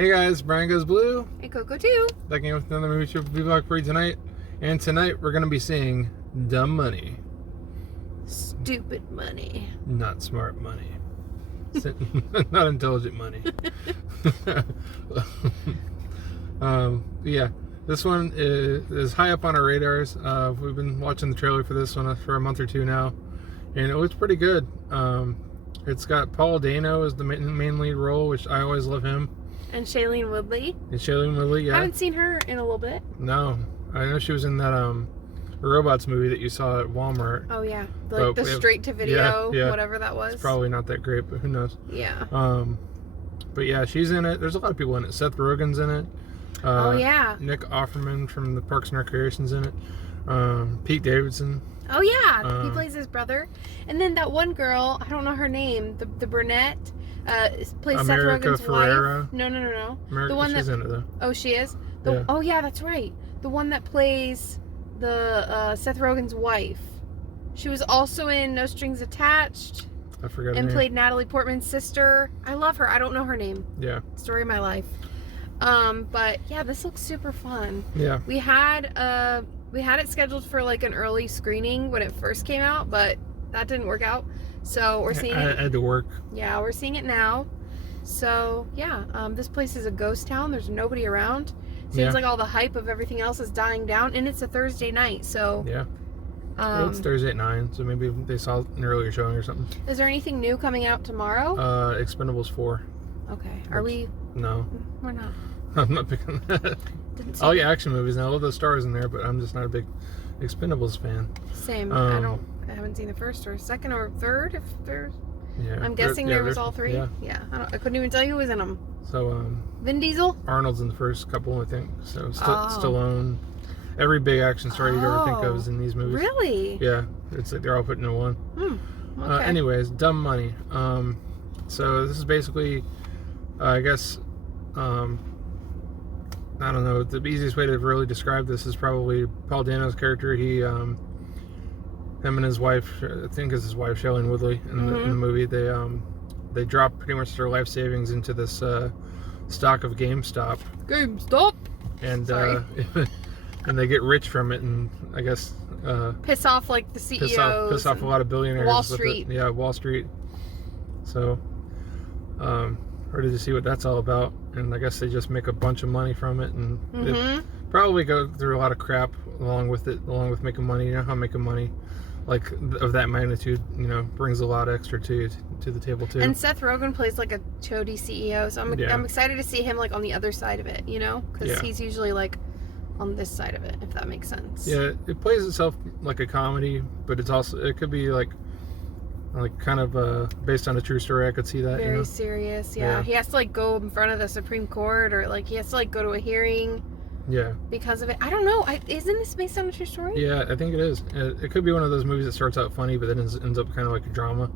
Hey guys, Brian Goes Blue. Hey Coco too. Back in with another movie vlog for you tonight. And tonight we're going to be seeing Dumb Money. Stupid money. Not smart money. Not intelligent money. Yeah, this one is high up on our radars. We've been watching the trailer for this one for a month or two now, and it looks pretty good. It's got Paul Dano as the main lead role, which I always love him. And Shailene Woodley. Yeah. I haven't seen her in a little bit. No, I know she was in that Robots movie that you saw at Walmart. Oh yeah, like the straight to video, yeah. Whatever that was. It's probably not that great, but who knows? Yeah. But yeah, she's in it. There's a lot of people in it. Seth Rogen's in it. Oh yeah. Nick Offerman from the Parks and Recreation's in it. Pete Davidson. Oh yeah, he plays his brother. And then that one girl, I don't know her name, the brunette, plays America Seth Rogen's Ferrera. wife. No. America, The one she's in it though. Oh, she is. Yeah. Oh yeah, that's right. The one that plays the Seth Rogen's wife. She was also in No Strings Attached. I forgot her And name. played Natalie Portman's sister. I love her. I don't know her name. Yeah. Story of my life. But yeah, this looks super fun. Yeah. We had it scheduled for like an early screening when it first came out, but that didn't work out. So we're seeing it. I had to work. Yeah, we're seeing it now. So yeah, this place is a ghost town. There's nobody around. Seems like all the hype of everything else is dying down, and it's a Thursday night. So yeah. Well, it's Thursday at 9, so maybe they saw an earlier showing or something. Is there anything new coming out tomorrow? Expendables 4. Okay. Are we? No. We're not. I'm not picking that. Oh yeah, action movies. Now I love those stars in there, but I'm just not a big Expendables fan. Same. I haven't seen the first or second or third. If there's, yeah. I'm guessing there was all three. Yeah. I couldn't even tell you who was in them. So Vin Diesel. Arnold's in the first couple, I think. So Stallone. Every big action star you'd ever think of is in these movies. Really? Yeah. It's like they're all put into one. Okay. Anyways, Dumb Money. So this is basically, I guess, I don't know, the easiest way to really describe this is probably Paul Dano's character. He, him and his wife, I think is his wife, Shailene Woodley, in the movie, they drop pretty much their life savings into this stock of GameStop. And and they get rich from it, and I guess piss off like the CEOs. Piss off a lot of billionaires. Wall Street. Yeah, Wall Street. So, ready to see what that's all about. And I guess they just make a bunch of money from it, and they probably go through a lot of crap along with making money. You know how making money like of that magnitude, brings a lot extra to the table too. And Seth Rogen plays like a chody CEO, so I'm excited to see him like on the other side of it, because he's usually like on this side of it, if that makes sense. Yeah, it plays itself like a comedy, but it could be like kind of based on a true story. I could see that. Very serious. Yeah. He has to like go in front of the Supreme Court, or like he has to like go to a hearing. Yeah. Because of it. I don't know. Isn't this based on a true story? Yeah, I think it is. It could be one of those movies that starts out funny, but then ends up kind of like a drama.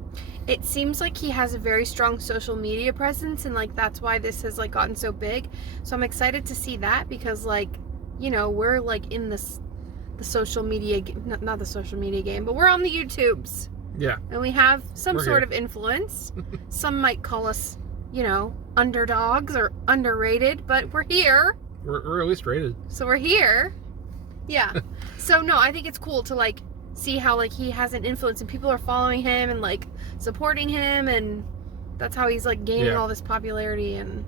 It seems like he has a very strong social media presence, and like that's why this has like gotten so big. So I'm excited to see that, because like, we're like in the social media, not the social media game, but we're on the YouTubes. Yeah. And we have some sort of influence. Some might call us, underdogs or underrated, but we're here. We're at least rated. So we're here. Yeah. So no, I think it's cool to like see how like he has an influence and people are following him and like supporting him, and that's how he's like gaining all this popularity. And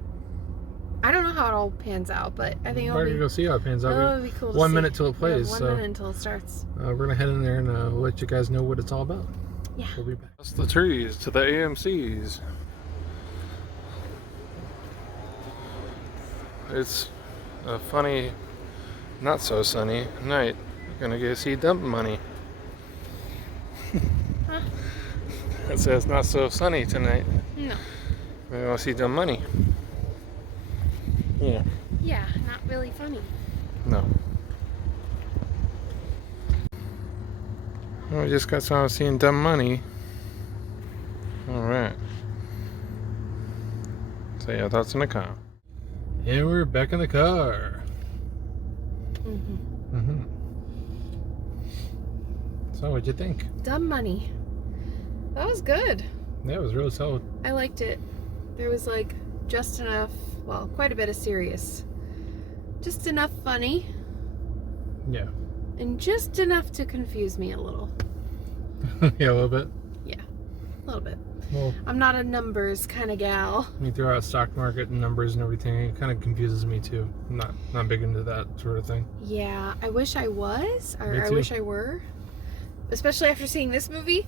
I don't know how it all pans out, but I think we're gonna go see how it pans out. It'll be cool to 1 see. minute till it plays. 1 minute until it starts. We're gonna head in there and let you guys know what it's all about. Yeah. We'll be back. That's the trees to the AMC's. It's a funny, not so sunny night. We're gonna go see Dumb Money. Huh? It says not so sunny tonight. No. We're gonna see Dumb Money. Yeah. Yeah, not really funny. No. Well, we just got someone seeing Dumb Money. Alright. So yeah, thoughts in the car. And we're back in the car. So what'd you think? Dumb Money. That was good. Yeah, it was really solid. I liked it. There was like just enough well, quite a bit of serious. Just enough funny. Yeah. And just enough to confuse me a little. Yeah, a little bit. Yeah, a little bit. Well, I'm not a numbers kind of gal. you throw out stock market and numbers and everything, it kind of confuses me too. I'm not big into that sort of thing. Yeah, I wish I was, or Me I too. wish I were. Especially after seeing this movie.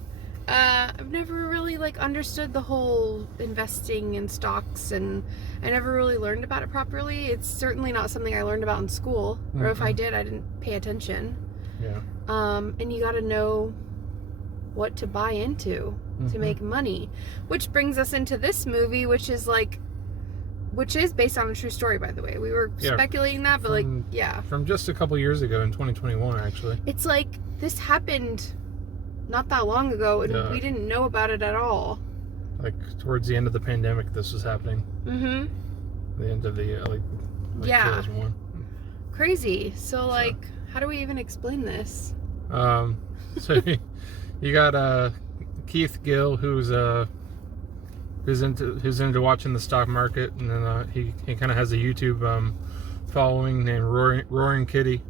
I've never really like understood the whole investing in stocks, and I never really learned about it properly. It's certainly not something I learned about in school, or if I did, I didn't pay attention. Yeah. And you got to know what to buy into to make money, which brings us into this movie, which is based on a true story, by the way. We were speculating that, but from just a couple years ago in 2021, actually. It's like this happened not that long ago, and we didn't know about it at all. Like towards the end of the pandemic, this was happening. The end of the like 2001. Crazy. So how do we even explain this? So you got Keith Gill, who's into watching the stock market, and then he kind of has a YouTube following named Roaring Kitty.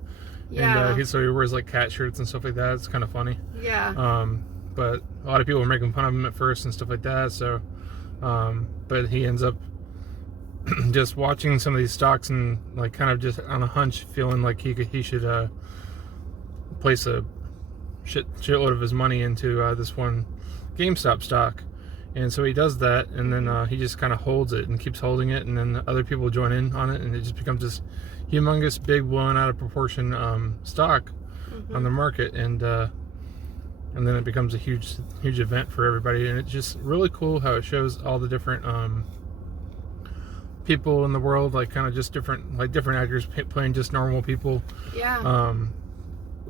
Yeah. And so he wears like cat shirts and stuff like that. It's kind of funny. Yeah. But a lot of people were making fun of him at first and stuff like that. So, but he ends up just watching some of these stocks and like kind of just on a hunch, feeling like he should place a shitload of his money into this one GameStop stock. And so he does that, and then he just kind of holds it and keeps holding it, and then other people join in on it, and it just becomes this humongous, big, blown out of proportion stock on the market, and then it becomes a huge event for everybody. And it's just really cool how it shows all the different people in the world, like kind of just different actors playing just normal people. Yeah.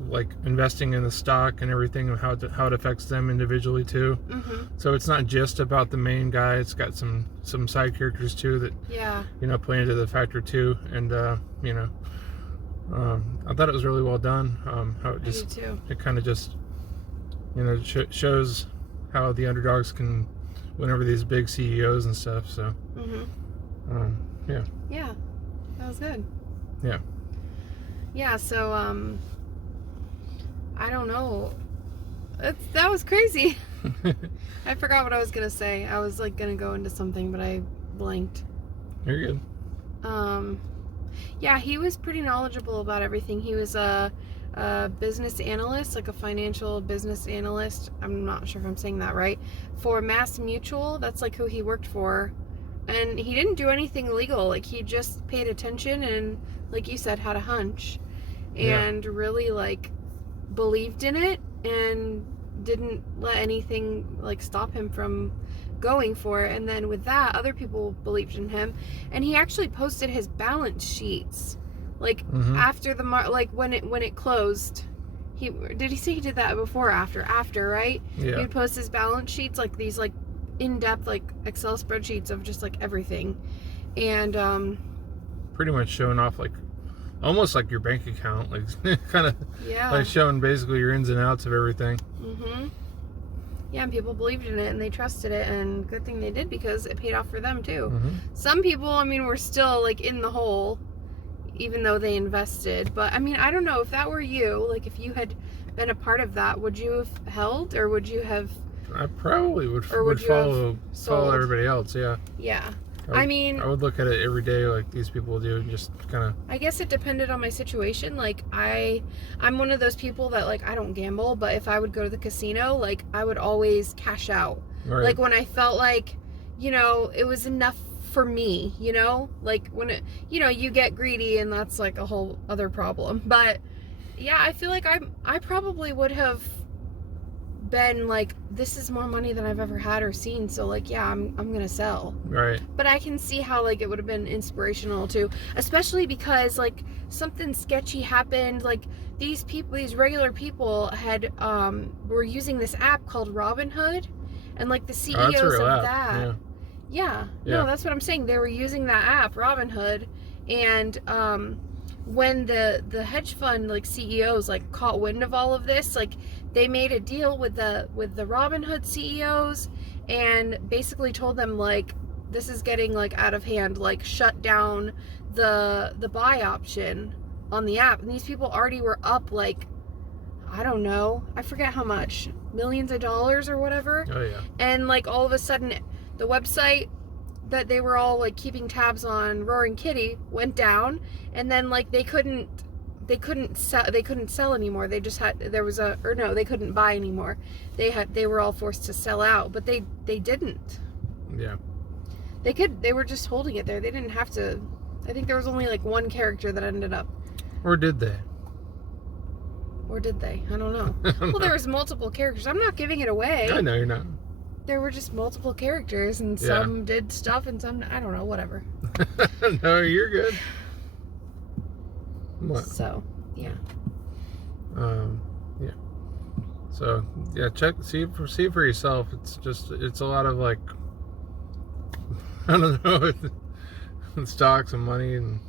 Like investing in the stock and everything, and how it affects them individually too. So it's not just about the main guy. It's got some side characters too that play into the factor too. And I thought it was really well done. How it just it kind of just shows how the underdogs can win over these big CEOs and stuff. So yeah, that was good. So I don't know. That was crazy. I forgot what I was gonna say. I was like gonna go into something, but I blanked. You're good. Yeah, he was pretty knowledgeable about everything. He was a business analyst, like a financial business analyst. I'm not sure if I'm saying that right. For Mass Mutual, that's like who he worked for. And he didn't do anything illegal. Like, he just paid attention and, like you said, had a hunch. And really, like, believed in it and didn't let anything like stop him from going for it. And then with that, other people believed in him, and he actually posted his balance sheets like after the like when it closed. Did he say he did that before or after, right? He would post his balance sheets, like these like in-depth like Excel spreadsheets of just like everything, and pretty much showing off like almost like your bank account, like kind of like showing basically your ins and outs of everything. Yeah, and people believed in it and they trusted it, and good thing they did, because it paid off for them too. Some people, I mean, were still like in the hole even though they invested. But I mean, I don't know, if that were you, like if you had been a part of that, would you have held, or would you have? I probably would follow everybody else. Yeah. I would look at it every day like these people do, and just kind of. I guess it depended on my situation. Like I'm one of those people that like I don't gamble, but if I would go to the casino, like I would always cash out. Right. Like when I felt like, it was enough for me, like when it, you get greedy, and that's like a whole other problem. But yeah, I feel like I probably would have been like, this is more money than I've ever had or seen, so like I'm gonna sell. Right. But I can see how like it would have been inspirational too, especially because like something sketchy happened. Like these regular people had were using this app called Robinhood, and like the CEOs of that. No, that's what I'm saying. They were using that app, Robinhood, and when the hedge fund like CEOs like caught wind of all of this, like they made a deal with the Robinhood CEOs and basically told them like, this is getting like out of hand, like shut down the buy option on the app. And these people already were up like, I don't know, I forget how much, millions of dollars or whatever. Oh yeah. And like all of a sudden the website that they were all like keeping tabs on, Roaring Kitty, went down, and then like they couldn't sell anymore. They just had, they couldn't buy anymore. They were all forced to sell out, but they didn't. Yeah. They were just holding it there. They didn't have to. I think there was only like one character that ended up. Or did they? Or did they? I don't know. Well, there was multiple characters. I'm not giving it away. I know you're not. There were just multiple characters, and some did stuff, and some, I don't know, whatever. No, you're good. What? So, yeah. Yeah. So, yeah, see for yourself. It's a lot of like, I don't know, stocks and money and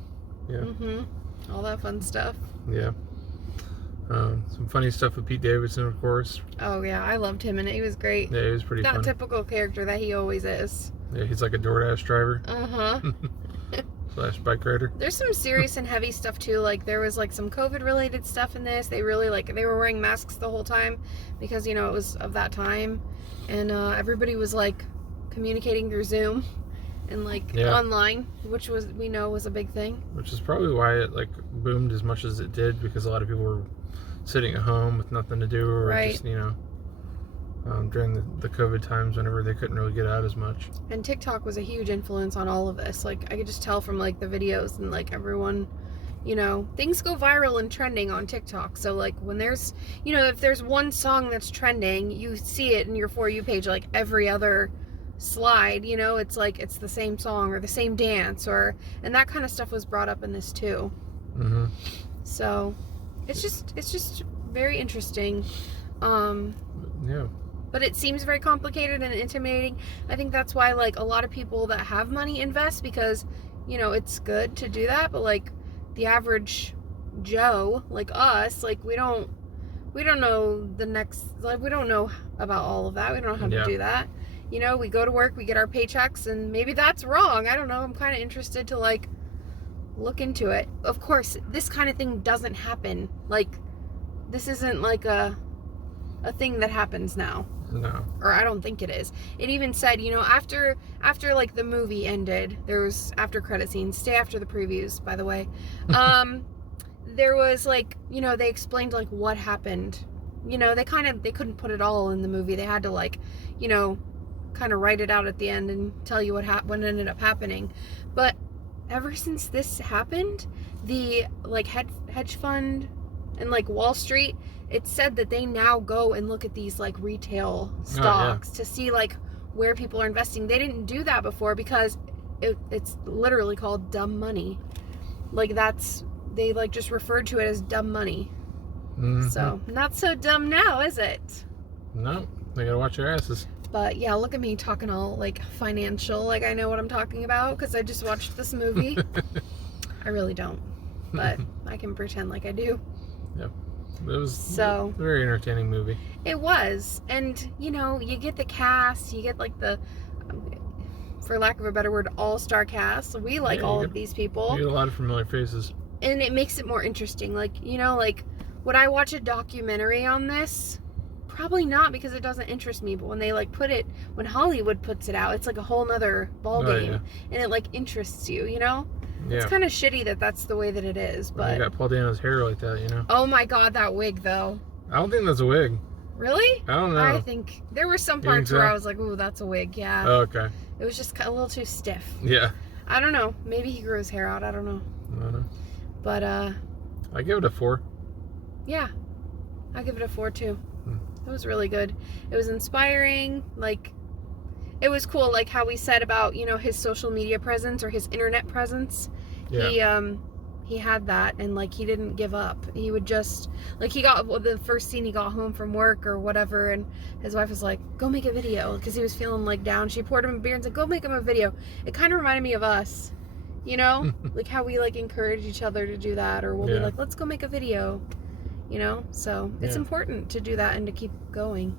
all that fun stuff. Yeah. Some funny stuff with Pete Davidson, of course. Oh yeah, I loved him, and he was great. Yeah, he was pretty that funny. Typical character that he always is. Yeah, he's like a DoorDash driver. Slash bike rider. There's some serious and heavy stuff too. Like there was like some COVID related stuff in this. They really they were wearing masks the whole time because it was of that time, and everybody was like communicating through Zoom and online, which we know was a big thing. Which is probably why it like boomed as much as it did, because a lot of people were sitting at home with nothing to do, or just during the COVID times whenever they couldn't really get out as much. And TikTok was a huge influence on all of this. Like I could just tell from like the videos and like everyone, things go viral and trending on TikTok. So like when there's, if there's one song that's trending, you see it in your For You page like every other slide. It's like it's the same song or the same dance, and that kind of stuff was brought up in this too. So it's just very interesting. Yeah. But it seems very complicated and intimidating. I think that's why like a lot of people that have money invest, because it's good to do that, but like the average Joe like us, like we don't know the next, like we don't know about all of that. We don't know how to do that. We go to work, we get our paychecks, and maybe that's wrong. I don't know. I'm kind of interested to like look into it. Of course, this kind of thing doesn't happen. Like this isn't like a thing that happens now. No. Or I don't think it is. It even said, after like the movie ended, there was after credit scenes. Stay after the previews, by the way. There was like, they explained like what happened. They couldn't put it all in the movie. They had to like, kind of write it out at the end and tell you what ended up happening. But ever since this happened, the like hedge fund and like Wall Street, it said that they now go and look at these like retail stocks to see like where people are investing. They didn't do that before because it's literally called dumb money. Like they like just referred to it as dumb money. So not so dumb now, is it? No, they gotta watch their asses. But yeah, look at me talking all like financial, like I know what I'm talking about because I just watched this movie. I really don't, but I can pretend like I do. Yep. It was a very entertaining movie. It was. And, you get the cast, you get like the, for lack of a better word, all-star cast. We like all of these people. You get a lot of familiar faces. And it makes it more interesting. Like, like, would I watch a documentary on this? Probably not, because it doesn't interest me. But when they like when Hollywood puts it out, it's like a whole nother ballgame. And it like interests you, Yeah. It's kind of shitty that that's the way that it is, but... You got Paul Dano's hair like that, Oh my god, that wig, though. I don't think that's a wig. Really? I don't know. I think... There were some parts where I was like, ooh, that's a wig, yeah. Oh, okay. It was just a little too stiff. Yeah. I don't know. Maybe he grew his hair out. I don't know. I don't know. But, I give it a 4. Yeah. I give it a 4, too. It was really good. It was inspiring, like... It was cool, like how we said about, his social media presence or his internet presence. Yeah. He had that, and like he didn't give up. He would just like the first scene he got home from work or whatever, and his wife was like, "Go make a video," because he was feeling like down. She poured him a beer and said, "Go make him a video." It kind of reminded me of us, like how we like encourage each other to do that, or we'll be like, "Let's go make a video," So it's important to do that and to keep going.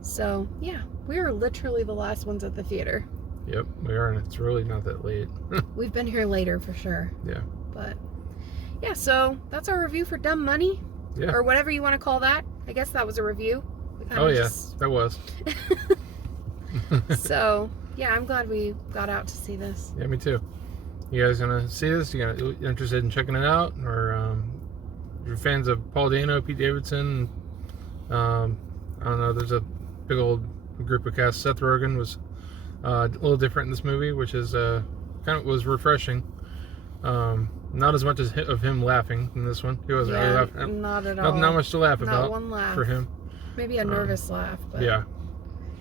So yeah, we were literally the last ones at the theater. Yep, we are, and it's really not that late. We've been here later for sure. Yeah. But yeah, so that's our review for Dumb Money. Yeah. Or whatever you want to call that. I guess that was a review. Oh yeah, that was. So yeah, I'm glad we got out to see this. Yeah, me too. You guys gonna see this? You interested in checking it out, or you're fans of Paul Dano, Pete Davidson? I don't know. There's a big old group of cast. Seth Rogen was a little different in this movie, which is kind of was refreshing. Not as much as of him laughing in this one. He wasn't really laughing. Not at all. Not much to laugh about. Not one laugh for him. Maybe a nervous laugh. But yeah.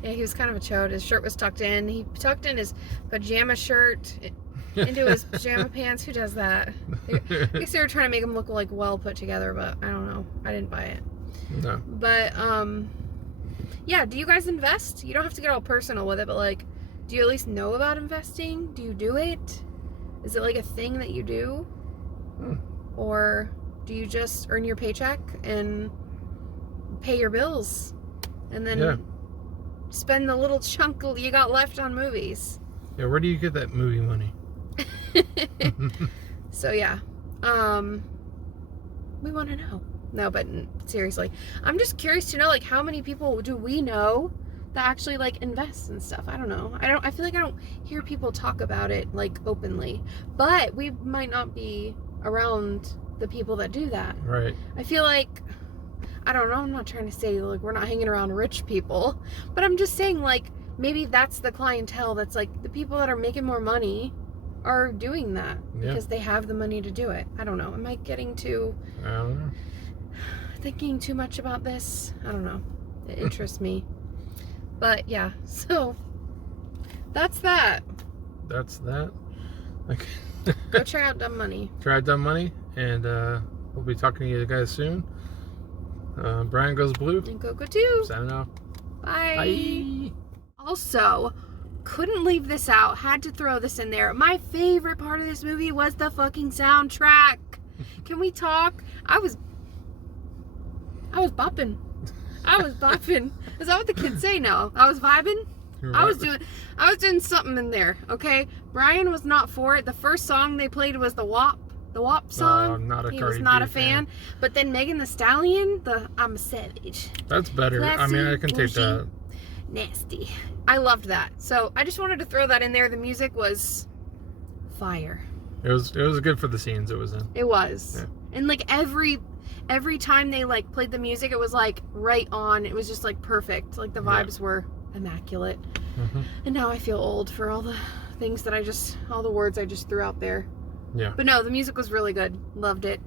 Yeah, he was kind of a chode. His shirt was tucked in. He tucked in his pajama shirt into his pajama pants. Who does that? I guess they were trying to make him look like well put together, but I don't know. I didn't buy it. No. But yeah. Do you guys invest? You don't have to get all personal with it, but like, do you at least know about investing? Do you do it? Is it like a thing that you do? Or do you just earn your paycheck and pay your bills and then spend the little chunk you got left on movies? Yeah, where do you get that movie money? So yeah, we want to know. No, but seriously, I'm just curious to know, like, how many people do we know that actually like invest and stuff? I don't know. I feel like I don't hear people talk about it like openly, but we might not be around the people that do that. Right. I feel like, I don't know, I'm not trying to say like we're not hanging around rich people, but I'm just saying like maybe that's the clientele that's like the people that are making more money are doing that because they have the money to do it. I don't know. Am I getting too I don't know. Thinking too much about this? I don't know. It interests me. But yeah, so that's that. That's that. Okay. Go check out Dumb Money. Try out Dumb Money, and we'll be talking to you guys soon. Brian Goes Blue. And Coco too. Signing off. Bye. Bye. Also, couldn't leave this out. Had to throw this in there. My favorite part of this movie was the fucking soundtrack. Can we talk? I was bopping. I was bopping. Is that what the kids say now? I was vibing. I was doing something in there. Okay, Brian was not for it. The first song they played was the WAP song. He was not a fan. But then Megan Thee Stallion, I'm a savage. That's better. Classy, I mean, I can take that. Nasty. I loved that. So I just wanted to throw that in there. The music was fire. It was good for the scenes it was in. It was. Yeah. And like every time they like played the music, it was like right on. It was just like perfect. Like the vibes were immaculate. And now I feel old for all the things that all the words I just threw out there. Yeah. But no, the music was really good. Loved it.